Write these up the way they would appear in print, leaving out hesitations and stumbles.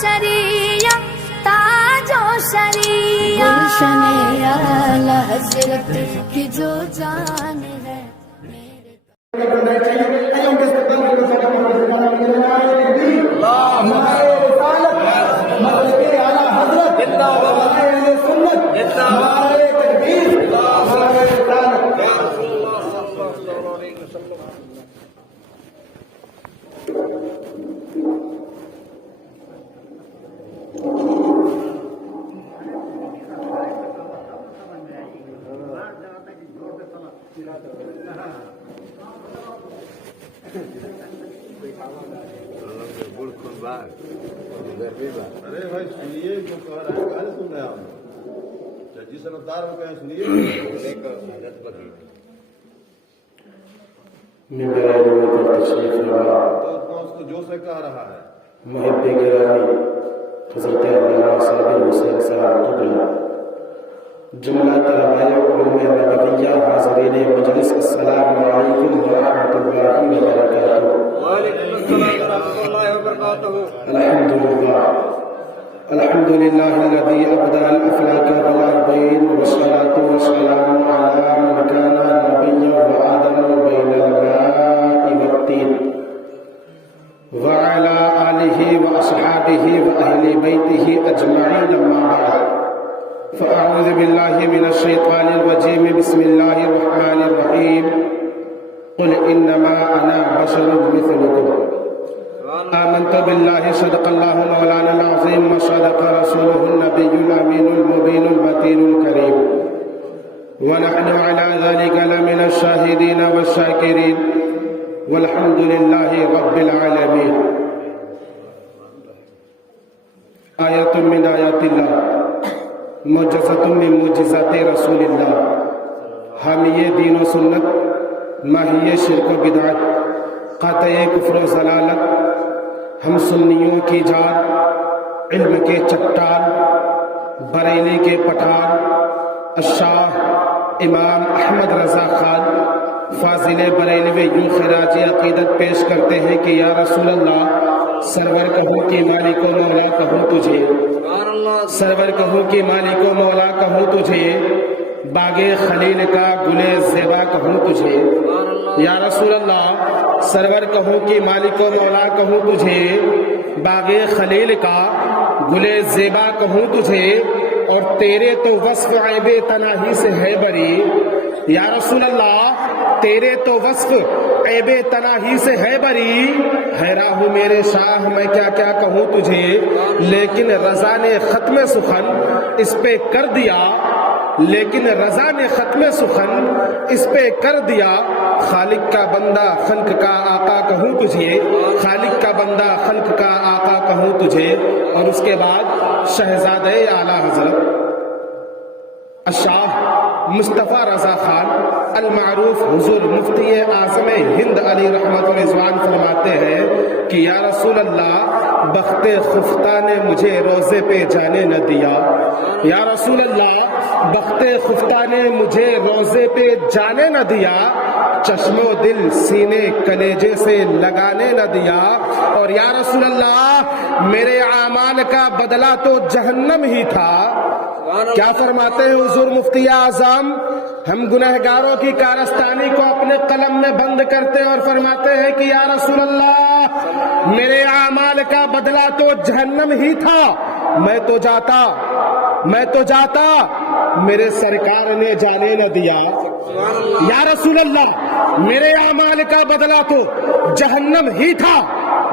شریعہ تاج و شریعہ گلشن اعلی حضرت کی جو جان ہے ارے بھائی سنیے جو کہہ رہا ہے کہاں سن رہے ہیں آپ جس رفتار ہو گئے سنیے تو اس کو جو سے کہہ رہا ہے محب گرامی حضرت علامہ صاحب حسین صاحب قبلہ جملہ طلباء علوم نبویہ حاضرین مجلس السلام علیکم ورحمۃ اللہ وبرکاتہ وعلیکم السلام ورحمۃ اللہ وبرکاتہ الحمد للہ الذي ابدع الافلاک والارضین والصلاة والسلام علی من کان نبیا وآدم بین الماء والطین وعلى آله وأصحابه وأهل بيته أجمعين أما بعد فأعوذ بالله من الشيطان الرجيم بسم الله الرحمن الرحيم قل إنما أنا بشر مثلكم آمنت بالله صدق الله مولانا العظيم وصدق رسوله النبي الأمين المبين المتين الكريم ونحن على ذلك لمن الشاهدين والشاكرين والحمد للہ رب العالمین آیت من آیات اللہ معجزۃ من معجزات رسول اللہ حامی دین و سنت ماہی شرک و بدعت قاطع کفر و ضلالت ہم سنیوں کی جان علم کے چٹان بریلی کے پٹھان الشاہ امام احمد رضا خان فاضل بریلوی یوں خراج عقیدت پیش کرتے ہیں کہ یا رسول اللہ سرور کہوں کہ مالک و مولا کہوں تجھے سرور کہوں کہ مالک و مولا کہوں تجھے باغ خلیل کا گل زیبا کہوں تجھے یا رسول اللہ سرور کہوں کہ مالک و مولا کہوں تجھے باغ خلیل کا گل زیبا کہوں تجھے اور تیرے تو وصف عیب تناہی سے ہے بری یا رسول اللہ تیرے تو وصف عیب تناہی سے ہے بری حیران ہوں میرے شاہ میں کیا کیا کہوں تجھے لیکن رضا نے ختم سخن اس پہ کر دیا لیکن رضا نے ختم سخن اس پہ کر دیا خالق کا بندہ خلق کا آقا کہوں تجھے خالق کا بندہ خلق کا آقا کہوں تجھے اور اس کے بعد شہزادہ اعلیٰ حضرت الشاہ مصطفیٰ رضا خان المعروف حضور مفتی اعظم ہند علی رحمت رضوان فرماتے ہیں کہ یا رسول اللہ بخت خفتہ نے مجھے روزے پہ جانے نہ دیا یا رسول اللہ بخت خفتہ نے مجھے روزے پہ جانے نہ دیا چشم و دل سینے کلیجے سے لگانے نہ دیا اور یا رسول اللہ میرے اعمال کا بدلہ تو جہنم ہی تھا کیا فرماتے ہیں حضور مفتی اعظم ہم گنہگاروں کی کارستانی کو اپنے قلم میں بند کرتے اور فرماتے ہیں کہ یا رسول اللہ میرے اعمال کا بدلہ تو جہنم ہی تھا میں تو جاتا میرے سرکار نے جانے نہ دیا یا رسول اللہ میرے اعمال کا بدلہ تو جہنم ہی تھا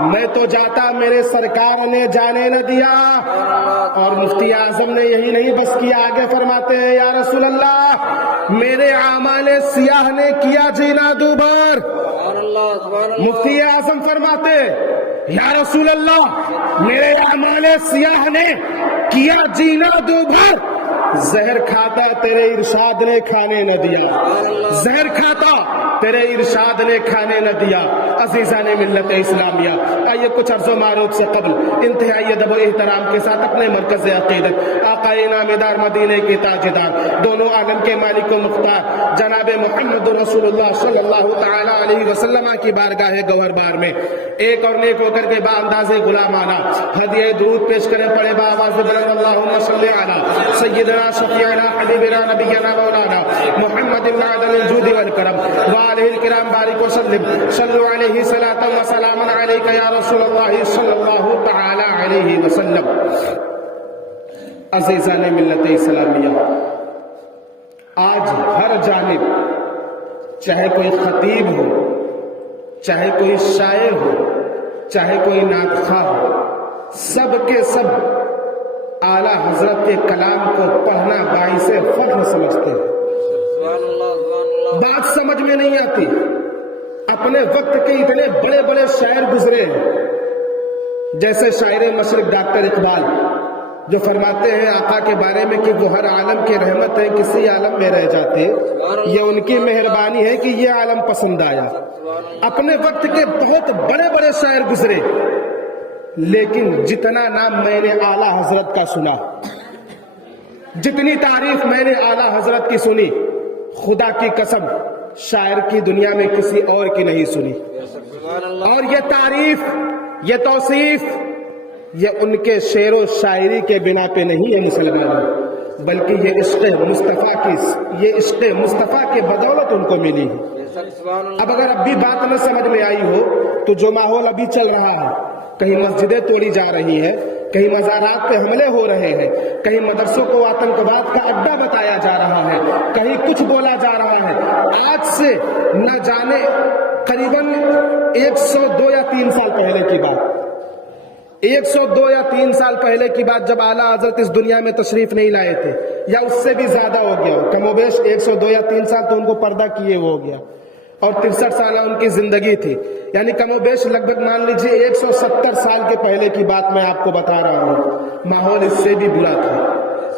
میں تو جاتا میرے سرکار نے جانے نہ دیا اور مفتی اعظم نے یہی نہیں بس کیا آگے فرماتے ہیں یا رسول اللہ میرے اعمال سیاہ نے کیا جینا دوبار مفتی اعظم فرماتے یا رسول اللہ میرے اعمال سیاہ نے کیا جینا دوبار زہر کھاتا تیرے ارشاد نے کھانے نہ دیا زہر کھاتا تیرے ارشاد نے کھانے نہ دیا عزیزان ملت اسلامیہ آئیے کچھ عرض و معروف سے قبل انتہائی ادب و احترام کے ساتھ اپنے مرکز عقیدت آقا انعامدار مدینے کے تاجدار دونوں عالم کے مالک و مختار جناب محمد رسول اللہ صلی اللہ تعالی علیہ وسلم کی بارگاہ گوہر بار میں ایک اور نیک ہو کر کے بانداز غلامانہ ہدیہ درود پیش کریں پڑے بآواز بلند اللہم صلی علی سیدنا شفیعنا حبیبنا نبینا مولانا محمد بن عدن الجود والکرم وآلہ الکرام بارک وسلم صلو علیہ صلاة و سلام علیک یا رسول اللہ صلی اللہ تعالی علیہ وسلم. عزیزان ملت اسلامیہ، آج ہر جانب چاہے کوئی خطیب ہو، چاہے کوئی شاعر ہو، چاہے کوئی نعت خواہ ہو، سب کے سب اعلیٰ حضرت کے کلام کو پڑھنا باعث فخر سمجھتے ہیں. بات سمجھ میں نہیں آتی. اپنے وقت کے اتنے بڑے بڑے شاعر گزرے ہیں، جیسے شاعر مشرق ڈاکٹر اقبال، جو فرماتے ہیں آقا کے بارے میں کہ وہ ہر عالم کی رحمت ہے، کسی عالم میں رہ جاتے. یہ ان کی مہربانی ہے کہ یہ عالم پسند آیا. اپنے وقت کے بہت بڑے بڑے شاعر گزرے، لیکن جتنا نام میں نے اعلیٰ حضرت کا سنا، جتنی تعریف میں نے اعلیٰ حضرت کی سنی، خدا کی قسم شاعر کی دنیا میں کسی اور کی نہیں سنی. اور یہ تعریف، یہ توصیف، یہ ان کے شعر و شاعری کے بنا پہ نہیں ہے مسلمانوں، بلکہ یہ عشق مصطفیٰ کی بدولت ان کو ملی ہے. اب اگر اب بھی بات نہ سمجھ میں آئی ہو تو جو ماحول ابھی چل رہا ہے، کہیں مسجدیں توڑی جا رہی ہیں، کہیں مزارات پہ حملے ہو رہے ہیں، کہیں مدرسوں کو آتنکواد کا اڈا بتایا جا رہا ہے، کہیں کچھ بولا جا رہا ہے. آج سے نہ جانے قریباً 102 یا 3 سال پہلے کی بات، 102 یا 3 سال پہلے کی بات، جب اعلیٰ حضرت اس دنیا میں تشریف نہیں لائے تھے، یا اس سے بھی زیادہ ہو گیا، کم و بیش 102 یا 3 سال تو ان کو پردہ کیے وہ ہو گیا، اور 63 سالہ ان کی زندگی تھی، یعنی کم و بیش لگ بھگ مان لیجئے 170 سال کے پہلے کی بات میں آپ کو بتا رہا ہوں. ماحول اس سے بھی برا تھا،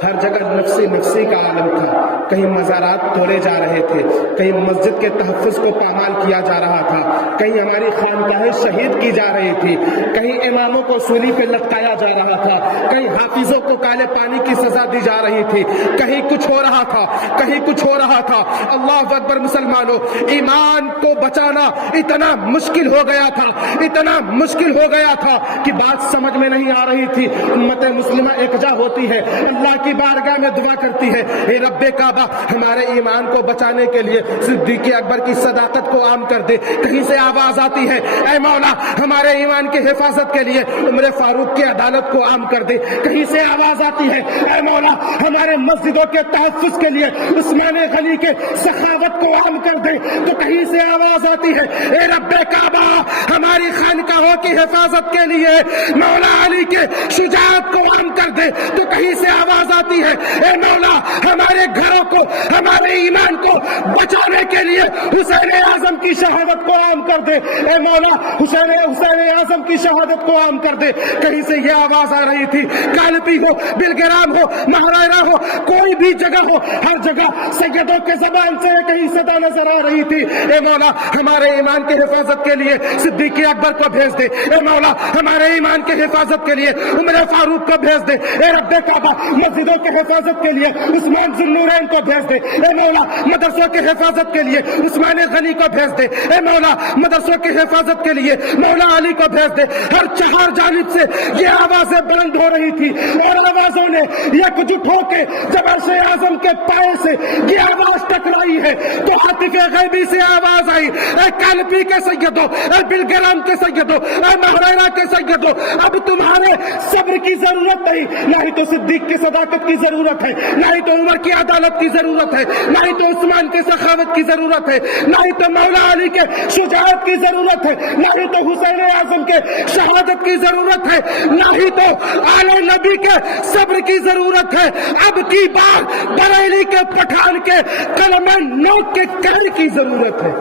ہر جگہ نفسی کا عالم تھا. کہیں مزارات توڑے جا رہے تھے، کہیں مسجد کے تحفظ کو پامال کیا جا رہا تھا، کہیں ہماری خانقاہیں شہید کی جا رہی تھی، کہیں اماموں کو سولی پہ لٹکایا جا رہا تھا، کہیں حافظوں کو کالے پانی کی سزا دی جا رہی تھی، کہیں کچھ ہو رہا تھا، کہیں کچھ ہو رہا تھا. اللہ اکبر مسلمانوں، ایمان کو بچانا اتنا مشکل ہو گیا تھا، اتنا مشکل ہو گیا تھا کہ بات سمجھ میں نہیں آ رہی تھی. امت مسلمہ اکجا ہوتی ہے، اللہ کی بارگاہ میں دعا کرتی ہے، اے رب کعبہ ہمارے ایمان کو بچانے کے لیے صدیق اکبر کی صداقت کو عام کر دے. کہیں سے آواز آتی ہے، اے مولا ہمارے ایمان کی حفاظت کے لیے عمر فاروق کی عدالت کو عام کر دے. کہیں سے آواز آتی ہے، اے مولا ہمارے مسجدوں کے تحفظ کے لیے عثمان غنی کے سخاوت کو عام کر دے. تو کہیں سے آواز آتی ہے، اے رب کعبہ ہماری خانقاہوں کی حفاظت کے لیے مولا علی کے شجاعت کو عام کر دے. تو کہیں سے آواز آتی ہے، اے مولا ہمارے گھروں کو، ہمارے ایمان کو بچانے کے لیے حسین اعظم کی شہادت کو عام کر دے. اے مولا حسین اعظم کی شہادت کو عام کر دے. کہیں سے یہ آواز آ رہی تھی، کالپی ہو، بلگرام ہو، مہارانا ہو، کوئی بھی جگہ ہو، ہر جگہ سیدوں کے زبان سے کہیں صدا نظر آ رہی تھی، اے مولا ہمارے ایمان کی حفاظت کے لیے صدیق اکبر کو بھیج دے. اے مولا ہمارے ایمان کی حفاظت کے لیے عمر فاروق کو بھیج دے. اے رب کعبہ مسجدوں کی حفاظت کے لیے عثمان ذوالنورین کو بھیج دے. اے مولا مدرسوں کی حفاظت کے لیے عثمان غنی کو بھیج دے. اے مولا مدرسوں کی حفاظت کے لیے مولا علی کو بھیج دے. ہر چہار جانب سے یہ آوازیں بلند ہو رہی تھی، اور آوازوں نے یکجٹ ہو کے جب عرش اعظم کے پائے سے یہ آواز ٹکرائی ہے تو عاطف غیبی سے آواز آئی، اے کالپی کے سیدوں، اے بلگرام کے سیدوں، اے مہارانا کے سیدوں، اب تمہارے صبر کی ضرورت نہیں، نہ ہی تو صدیق کی صداقت کی ضرورت ہے، نہ ہی تو عمر کی عدالت کی ضرورت ہے، نہ ہی تو عثمان کی سخاوت کی ضرورت ہے، نہ ہی تو مولا علی کے شجاعت کی ضرورت ہے، نہ ہی تو حسین اعظم کے شہادت کی ضرورت ہے، نہ ہی تو آل نبی کے صبر کی ضرورت ہے. اب کی بار بریلی کے پٹھان کے کلمہ نوٹ کے کہنے کی ضرورت ہے.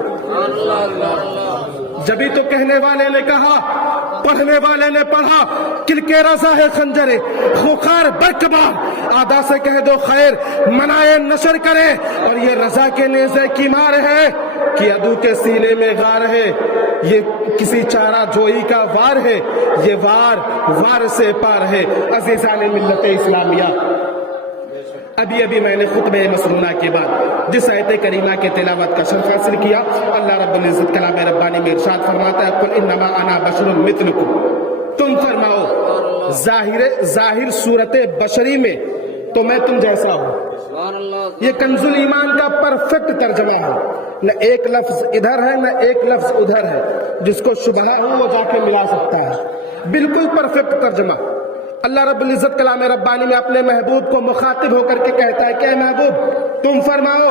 جبھی تو کہنے والے نے کہا، پڑھنے والے نے پڑھا، کل کے رضا ہے خنجرے خوخار برکبار، آدھا سے کہہ دو خیر منائے نشر کرے، اور یہ رضا کے نیزے کی مار ہے کہ عدو کے سینے میں غار ہے. یہ کسی چارہ جوئی کا وار ہے، یہ وار سے پار ہے۔ عزیزان ملت اسلامیہ، ابھی میں نے خطبہ مسنونہ کے بعد جس آیت کریمہ کے تلاوت کا شرف حاصل کیا، اللہ رب العزت کلام ربانی میں ارشاد فرماتا ہے قل انما انا بشر مثلکم، تم فرماؤ ظاہر صورت بشری میں تو میں تم جیسا ہوں۔ یہ کنز ایمان کا پرفیکٹ ترجمہ ہے، نہ ایک لفظ ادھر ہے نہ ایک لفظ ادھر ہے، جس کو شبہ ہو وہ جا کے ملا سکتا ہے، بالکل پرفیکٹ ترجمہ۔ اللہ رب العزت کلام ربانی میں اپنے محبوب کو مخاطب ہو کر کے کہتا ہے کہ اے محبوب تم فرماؤ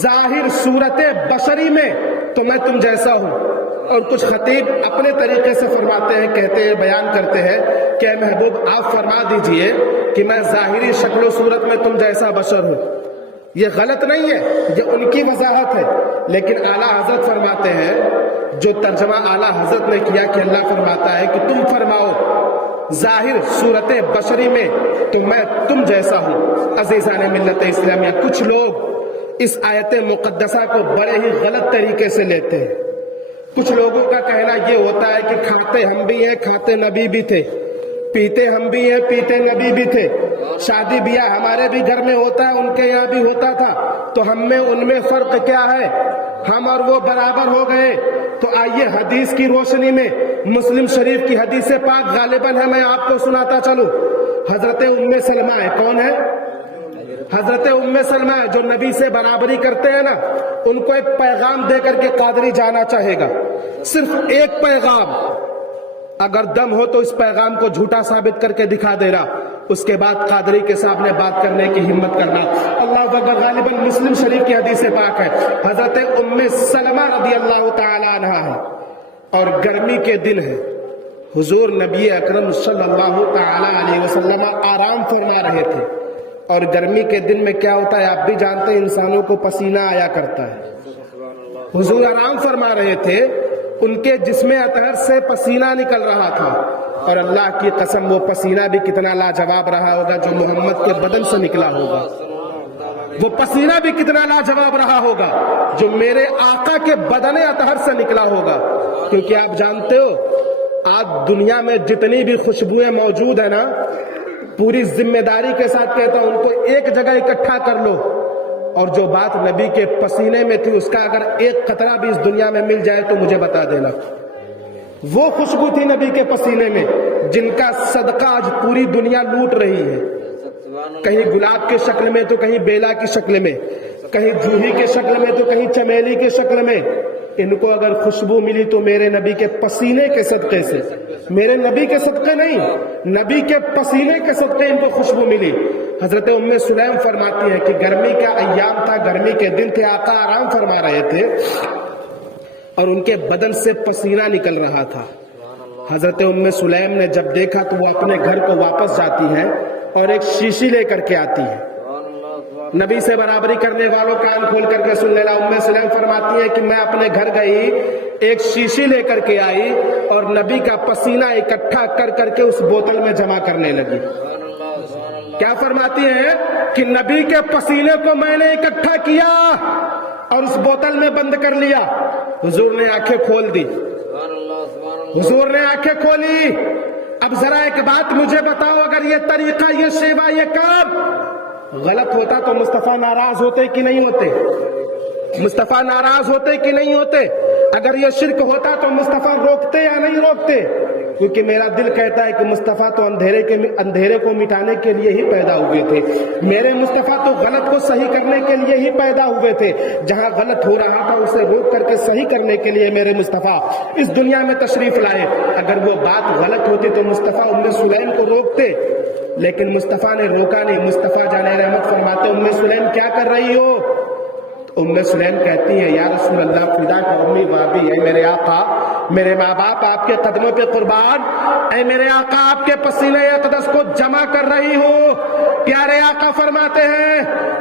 ظاہر صورت بشری میں تو میں تم جیسا ہوں۔ اور کچھ خطیب اپنے طریقے سے فرماتے ہیں، کہتے ہیں، بیان کرتے ہیں کہ اے محبوب آپ فرما دیجئے کہ میں ظاہری شکل و صورت میں تم جیسا بشر ہوں۔ یہ غلط نہیں ہے، یہ ان کی وضاحت ہے، لیکن اعلیٰ حضرت فرماتے ہیں، جو ترجمہ اعلیٰ حضرت نے کیا کہ اللہ فرماتا ہے کہ تم فرماؤ ظاہر صورت بشری میں تو میں تم جیسا ہوں۔ عزیزان ملت اسلامیہ، کچھ لوگ اس آیت مقدسہ کو بڑے ہی غلط طریقے سے لیتے ہیں۔ کچھ لوگوں کا کہنا یہ ہوتا ہے کہ کھاتے ہم بھی ہیں، کھاتے نبی بھی تھے، پیتے ہم بھی ہیں، پیتے نبی بھی تھے، شادی بیاہ ہمارے بھی گھر میں ہوتا ہے، ان کے یہاں بھی ہوتا تھا، تو ہم میں ان میں فرق کیا ہے؟ ہم اور وہ برابر ہو گئے۔ تو آئیے حدیث کی روشنی میں مسلم شریف کی حدیث پاک غالباً ہے، میں آپ کو سناتا چلوں۔ حضرت ام سلمہ ہے، کون ہے؟ حضرت ام سلمہ جو نبی سے برابری کرتے ہیں نا، ان کو ایک پیغام دے کر کے قادری جانا چاہے گا، صرف ایک پیغام، اگر دم ہو تو اس پیغام کو جھوٹا ثابت کر کے دکھا دے رہا، اس کے بعد قادری کے سامنے بات کرنے کی ہمت کرنا۔ اللہ اکبر، غالباً مسلم شریف کی حدیث پاک ہے، حضرت ام سلمہ رضی اللہ تعالی عنہ ہے، اور گرمی کے دن ہے، حضور نبی اکرم صلی اللہ تعالی علیہ وسلم آرام فرما رہے تھے، اور گرمی کے دن میں کیا ہوتا ہے آپ بھی جانتے ہیں، انسانوں کو پسینہ آیا کرتا ہے۔ حضور آرام فرما رہے تھے، ان کے جسم اطہر سے پسینہ نکل رہا تھا، اور اللہ کی قسم وہ پسینہ بھی کتنا لاجواب رہا ہوگا جو محمد کے بدن سے نکلا ہوگا، وہ پسینہ بھی کتنا لاجواب رہا ہوگا جو میرے آقا کے بدن اطہر سے نکلا ہوگا۔ کیونکہ آپ جانتے ہو آج دنیا میں جتنی بھی خوشبوئیں موجود ہیں نا، پوری ذمہ داری کے ساتھ کہتا ہوں ان کو ایک جگہ اکٹھا کر لو، اور جو بات نبی کے پسینے میں تھی اس کا اگر ایک قطرہ بھی اس دنیا میں مل جائے تو مجھے بتا دینا۔ وہ خوشبو تھی نبی کے پسینے میں جن کا صدقہ آج پوری دنیا لوٹ رہی ہے، کہیں گلاب کے شکل میں تو کہیں بیلا کی شکل میں، کہیں جوہی کے شکل میں تو کہیں چمیلی کے شکل میں۔ ان کو اگر خوشبو ملی تو میرے نبی کے پسینے کے صدقے سے، میرے نبی کے صدقے نہیں، نبی کے پسینے کے صدقے ان کو خوشبو ملی۔ حضرت ام سلیم فرماتی ہیں کہ گرمی کا ایام تھا، گرمی کے دن تھے، آقا آرام فرما رہے تھے اور ان کے بدن سے پسینہ نکل رہا تھا۔ حضرت ام سلیم نے جب دیکھا تو وہ اپنے گھر کو واپس جاتی ہیں اور ایک شیشی لے کر کے آتی ہیں۔ نبی سے برابری کرنے والوں کان کھول کر کے سن لینا، ام سلیم فرماتی ہے کہ میں اپنے گھر گئی، ایک شیشی لے کر کے آئی اور نبی کا پسینہ اکٹھا کر کر کے اس بوتل میں جمع کرنے لگی۔ کیا فرماتی ہے کہ نبی کے پسینے کو میں نے اکٹھا کیا اور اس بوتل میں بند کر لیا۔ حضور نے آنکھیں کھول دی، حضور نے آنکھیں کھولی۔ اب ذرا ایک بات مجھے بتاؤ، اگر یہ طریقہ، یہ شیوا، یہ کام غلط ہوتا تو مصطفیٰ ناراض ہوتے کہ نہیں ہوتے؟ مصطفیٰ ناراض ہوتے کہ نہیں ہوتے؟ اگر یہ شرک ہوتا تو مصطفیٰ روکتے یا نہیں روکتے؟ کیونکہ میرا دل کہتا ہے کہ مصطفیٰ تو اندھیرے کو مٹانے کے لیے ہی پیدا ہوئے تھے، میرے مصطفیٰ تو غلط کو صحیح کرنے کے لیے ہی پیدا ہوئے تھے، جہاں غلط ہو رہا تھا اسے روک کر کے صحیح کرنے کے لیے میرے مصطفیٰ اس دنیا میں تشریف لائے۔ اگر وہ بات غلط ہوتی تو مصطفیٰ ام سلیم کو روکتے، لیکن مصطفیٰ نے روکا نہیں۔ مصطفیٰ جان رحمت فرماتے ام سلیم کیا کر رہی ہو؟ ام سلیم کہتی ہے یا رسول اللہ فدا کا امی وابی، اے میرے آقا، میرے ماں باپ آپ کے قدموں پہ قربان، اے میرے آقا آپ کے پسینے اقدس کو جمع کر رہی ہو، پیارے آقا فرماتے ہیں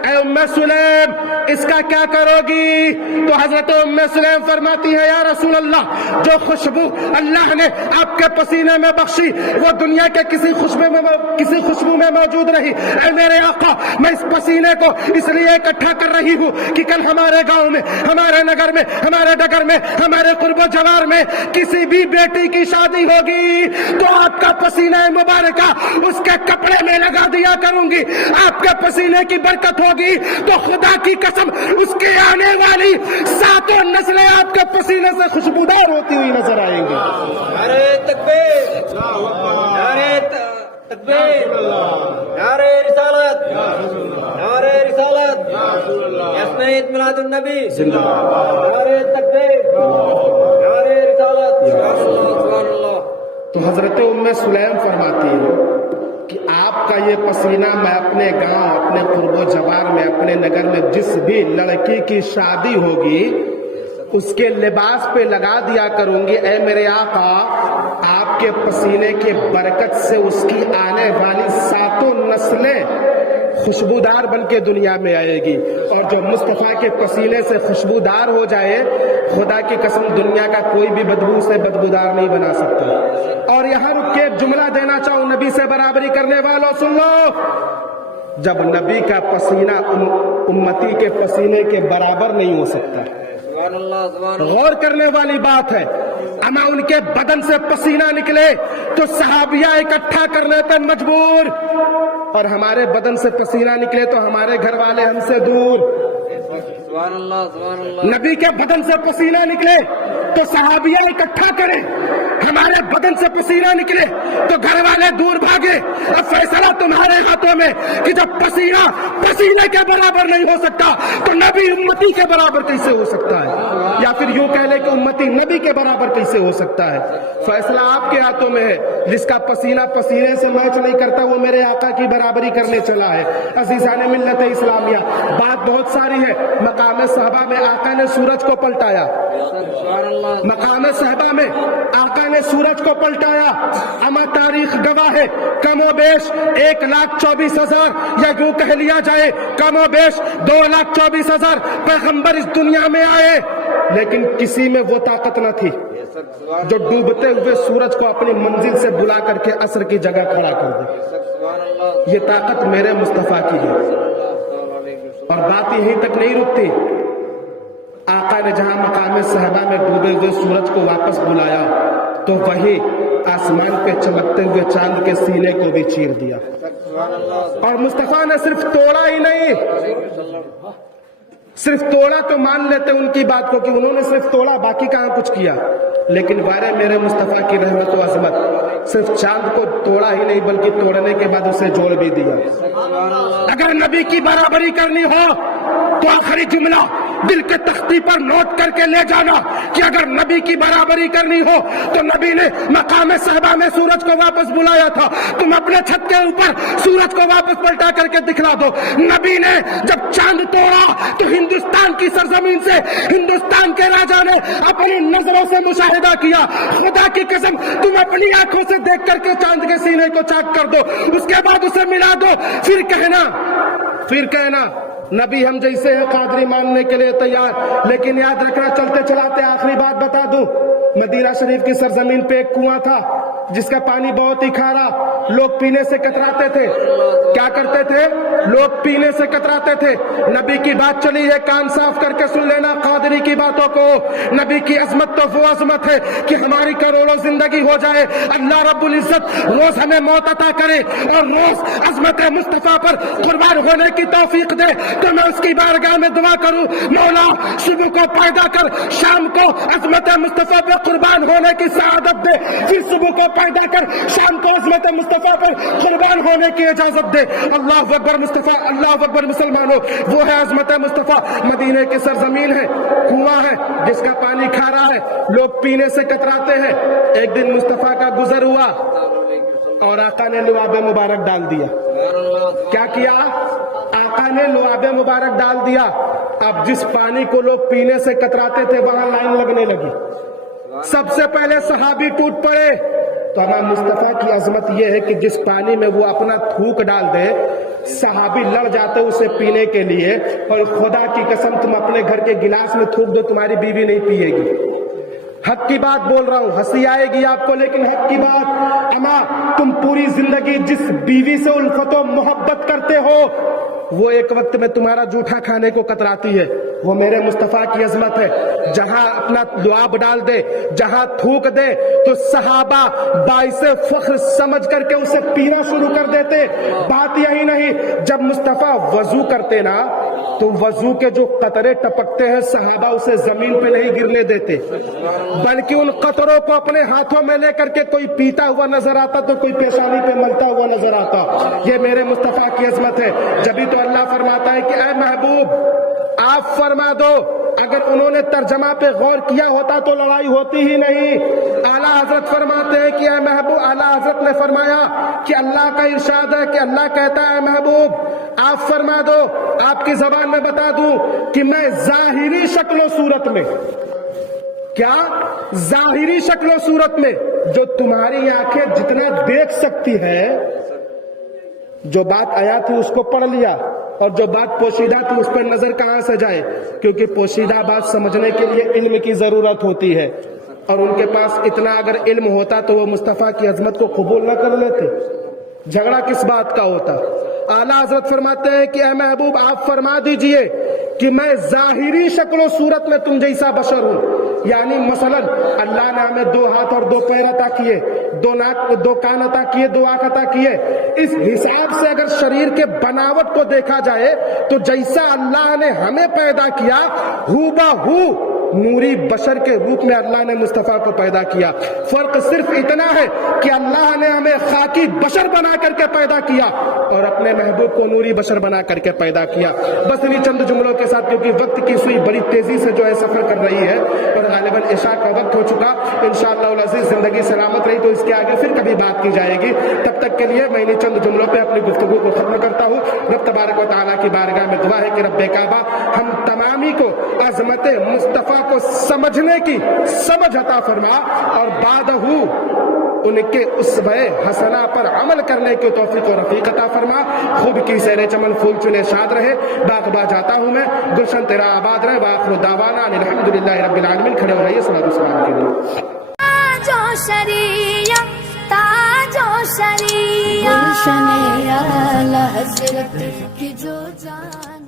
اے ام سلیم اس کا کیا کرو گی؟ تو حضرت ام سلیم فرماتی ہے یا رسول اللہ جو خوشبو اللہ نے آپ کے پسینے میں بخشی وہ دنیا کے کسی خوشبو میں موجود رہی۔ اے میرے آقا میں اس پسینے کو اس لیے اکٹھا کر رہی ہوں کہ کل ہمارے گاؤں میں، ہمارے نگر میں، ہمارے ڈگر میں، ہمارے قرب و جوار میں کسی بھی بیٹی کی شادی ہوگی تو آپ کا پسینہ مبارکہ اس کے کپڑے میں لگا دیا کروں گی۔ آپ کے پسینے کی برکت ہوگی تو خدا کی قسم اس کی آنے والی 7 نسلیں آپ کے پسینے سے خوشبودار ہوتی ہوئی نظر آئیں گی۔ نعرہ تکبیر، نعرہ تکبیر، نعرہ رسالت، نعرہ رسالت، یسنید میلاد النبی، نعرہ تکبیر، نعرہ رسالت، سبحان اللہ۔ تو حضرت ام سلیم فرماتی ہے کہ آپ کا یہ پسینہ میں اپنے گاؤں، اپنے قرب و جوار میں، اپنے نگر میں جس بھی لڑکی کی شادی ہوگی اس کے لباس پہ لگا دیا کروں گی۔ اے میرے آقا آپ کے پسینے کی برکت سے اس کی آنے والی 7 نسلیں خوشبودار بن کے دنیا میں آئے گی، اور جو مصطفیٰ کے پسینے سے خوشبودار ہو جائے خدا کی قسم دنیا کا کوئی بھی بدبو سے بدبودار نہیں بنا سکتا۔ اور یہاں رک کے ایک جملہ دینا چاہوں نبی سے برابری کرنے والوں سن لو، جب نبی کا پسینہ امتی کے پسینے کے برابر نہیں ہو سکتا، سبحان اللہ، سبحان اللہ۔ غور کرنے والی بات ہے۔ اما ان کے بدن سے پسینہ نکلے تو صحابیہ اکٹھا کرنے پہ مجبور، اور ہمارے بدن سے پسینہ نکلے تو ہمارے گھر والے ہم سے دور۔ سبحان اللہ، سبحان اللہ۔ نبی کے بدن سے پسینہ نکلے تو صحابیہ اکٹھا کرے، ہمارے بدن سے پسینہ نکلے تو گھر والے دور بھاگے۔ اب فیصلہ تمہارے ہاتھوں میں کہ جب پسینہ پسینے کے برابر نہیں ہو سکتا تو نبی امتی کے برابر کیسے ہو سکتا ہے، یا پھر یوں کہہ لے کہ امتی نبی کے برابر کیسے ہو سکتا ہے۔ فیصلہ آپ کے ہاتھوں میں ہے۔ جس کا پسینہ پسینے سے میچ نہیں کرتا وہ میرے آقا کی برابری کرنے چلا ہے۔ عزیزان ملت اسلامیہ، بات بہت ساری ہے۔ مقام صحابہ میں آقا نے سورج کو پلٹایا، مقام صحابہ میں آقا نے سورج کو پلٹایا۔ اما تاریخ گواہ ہے کم و بیش 1,24,000 یا یوں کہہ لیا جائے کم و بیش 2,24,000 پیغمبر اس دنیا میں آئے، لیکن کسی میں وہ طاقت نہ تھی جو ڈوبتے ہوئے سورج کو اپنی منزل سے بلا کر کے عصر کی جگہ کھڑا کر دے۔ یہ طاقت میرے مصطفیٰ کی ہے۔ اور بات یہیں تک نہیں رکتی، آقا نے جہاں مقام صحابہ میں ڈوبے ہوئے سورج کو واپس بلایا تو وہی آسمان پہ چمکتے ہوئے چاند کے سینے کو بھی چیر دیا۔ اور مصطفیٰ نے صرف توڑا ہی نہیں، صرف توڑا تو مان لیتے ان کی بات کو کہ انہوں نے صرف توڑا، باقی کہاں کچھ کیا، لیکن وارے میرے مصطفیٰ کی رحمت و عظمت، صرف چاند کو توڑا ہی نہیں بلکہ توڑنے کے بعد اسے جوڑ بھی دیا۔ اگر نبی کی برابری کرنی ہو تو آخری جملہ دل کے تختی پر نوٹ کر کے لے جانا کہ اگر نبی کی برابری کرنی ہو تو نبی نے مقام صحابہ میں سورج کو واپس بلایا تھا، تم اپنے چھت کے اوپر سورج کو واپس پلٹا کر کے دکھلا دو۔ نبی نے جب چاند توڑا تو ہندوستان کی سرزمین سے ہندوستان کے راجا نے اپنی نظروں سے مشاہدہ کیا۔ خدا کی قسم تم اپنی آنکھوں سے دیکھ کر کے چاند کے سینے کو چاک کر دو، اس کے بعد اسے ملا دو، پھر کہنا نبی ہم جیسے ہیں قادری ماننے کے لیے تیار۔ لیکن یاد رکھنا چلتے چلاتے آخری بات بتا دوں، مدینہ شریف کی سرزمین پہ ایک کنواں تھا جس کا پانی بہت ہی کھارا، لوگ پینے سے کتراتے تھے۔ کیا کرتے تھے؟ لوگ پینے سے کتراتے تھے۔ نبی کی بات چلی ہے، کان صاف کر کے سن لینا قادری کی باتوں کو۔ نبی کی عظمت تو وہ عظمت ہے کہ ہماری کروڑوں زندگی ہو جائے، اللہ رب العزت روز ہمیں موت عطا کرے اور روز عظمت مصطفیٰ پر قربان ہونے کی توفیق دے تو میں اس کی بارگاہ میں دعا کروں، مولا صبح کو پیدا کر شام کو عظمت مصطفیٰ پر قربان ہونے کی سعادت دے، پھر صبح کو پیدا کر شام کو عظمت مصطفیٰ پر قربان ہونے کی اجازت دے۔ اللہ اکبر مصطفیٰ، اللہ اکبر مسلمانوں، وہ ہے عظمت مصطفیٰ۔ مدینے کی سرزمین ہے، کنواں ہے جس کا پانی کھارا ہے، لوگ پینے سے کتراتے ہیں۔ ایک دن مصطفیٰ کا گزر ہوا اور آقا نے لعاب مبارک ڈال دیا۔ کیا کیا؟ آقا نے لعاب مبارک ڈال دیا۔ اب جس پانی کو لوگ پینے سے کتراتے تھے وہاں لائن لگنے لگی، سب سے پہلے صحابی ٹوٹ پڑے۔ تو ہمارا مصطفیٰ کی عظمت یہ ہے کہ جس پانی میں وہ اپنا تھوک ڈال دے صحابی لڑ جاتے اسے پینے کے لیے، اور خدا کی قسم تم اپنے گھر کے گلاس میں تھوک دو، تمہاری بیوی نہیں پیے گی۔ حق کی بات بول رہا ہوں، ہنسی آئے گی آپ کو لیکن حق کی بات۔ اما تم پوری زندگی جس بیوی سے الفت و محبت کرتے ہو وہ ایک وقت میں تمہارا جھوٹا کھانے کو کتراتی ہے۔ وہ میرے مصطفیٰ کی عظمت ہے، جہاں اپنا لعاب ڈال دے، جہاں تھوک دے تو صحابہ باعث فخر سمجھ کر کے اسے پینا شروع کر دیتے۔ بات یہی نہیں، جب مصطفیٰ وضو کرتے نا تو وضو کے جو قطرے ٹپکتے ہیں صحابہ اسے زمین پہ نہیں گرنے دیتے، بلکہ ان قطروں کو اپنے ہاتھوں میں لے کر کے کوئی پیتا ہوا نظر آتا تو کوئی پیشانی پہ ملتا ہوا نظر آتا۔ یہ میرے مصطفیٰ کی عظمت ہے۔ جبھی تو اللہ فرماتا ہے کہ اے محبوب آپ فرما دو، اگر انہوں نے ترجمہ پہ غور کیا ہوتا تو لڑائی ہوتی ہی نہیں۔ اعلیٰ حضرت فرماتے ہیں کہ اے محبوب، اعلیٰ حضرت نے فرمایا کہ اللہ کا ارشاد ہے کہ اللہ کہتا ہے اے محبوب آپ فرما دو، آپ کی زبان میں بتا دوں کہ میں ظاہری شکل و صورت میں، کیا ظاہری شکل و صورت میں جو تمہاری آنکھیں جتنا دیکھ سکتی ہے، جو بات آیا تھی اس کو پڑھ لیا، اور جو بات پوشیدہ تھی اس پر نظر کہاں سے جائے، کیونکہ پوشیدہ بات سمجھنے کے لیے علم کی ضرورت ہوتی ہے، اور ان کے پاس اتنا اگر علم ہوتا تو وہ مصطفیٰ کی عظمت کو قبول نہ کر لیتے، جھگڑا کس بات کا ہوتا۔ اعلیٰ حضرت فرماتے ہیں کہ اے محبوب آپ فرما دیجئے کہ میں ظاہری شکل و صورت میں تم جیسا بشر ہوں، یعنی مثلا اللہ نے ہمیں 2 ہاتھ اور 2 پیر عطا کیے، 2 ناک 2 کان عطا کیے، 2 آنکھ عطا کیے، اس حساب سے اگر شریر کے بناوٹ کو دیکھا جائے تو جیسا اللہ نے ہمیں پیدا کیا ہو بہو نوری بشر کے روپ میں اللہ نے مصطفیٰ کو پیدا کیا۔ فرق صرف اتنا ہے کہ اللہ نے ہمیں خاکی بشر بنا کر کے پیدا کیا اور اپنے محبوب کو نوری بشر بنا کر کے پیدا کیا۔ بس انہی چند جملوں کے ساتھ، کیونکہ وقت کی سوئی بڑی تیزی سے جو ہے سفر کر رہی ہے اور غالباً عشاء کا وقت ہو چکا، انشاءاللہ العزیز زندگی سلامت رہی تو اس کے آگے پھر کبھی بات کی جائے گی۔ تب تک کے لیے میں انہی چند جملوں پہ اپنی گفتگو کو ختم کرتا ہوں۔ رب تبارک و تعالیٰ کی بارگاہ میں دعا ہے کہ رب کعبہ ہم تمامی کو عظمت مصطفیٰ کو سمجھنے کی سمجھ عطا فرما، اور بعدہ ان کے اسوہ حسنہ پر عمل کرنے کی توفیق و رفیق عطا فرما۔ خوب کی سیر چمن پھول چنے شاد رہے، باغباں جاتا ہوں میں، گلشن تیرا آباد رہے، وآخر دعوانا ان الحمدللہ رب العالمین۔ کھڑے ہو رہیے صلاۃ و سلام کے لیے۔ تاجو شریعہ تاجو شریعہ، گلشن اعلی حضرت کی جو جان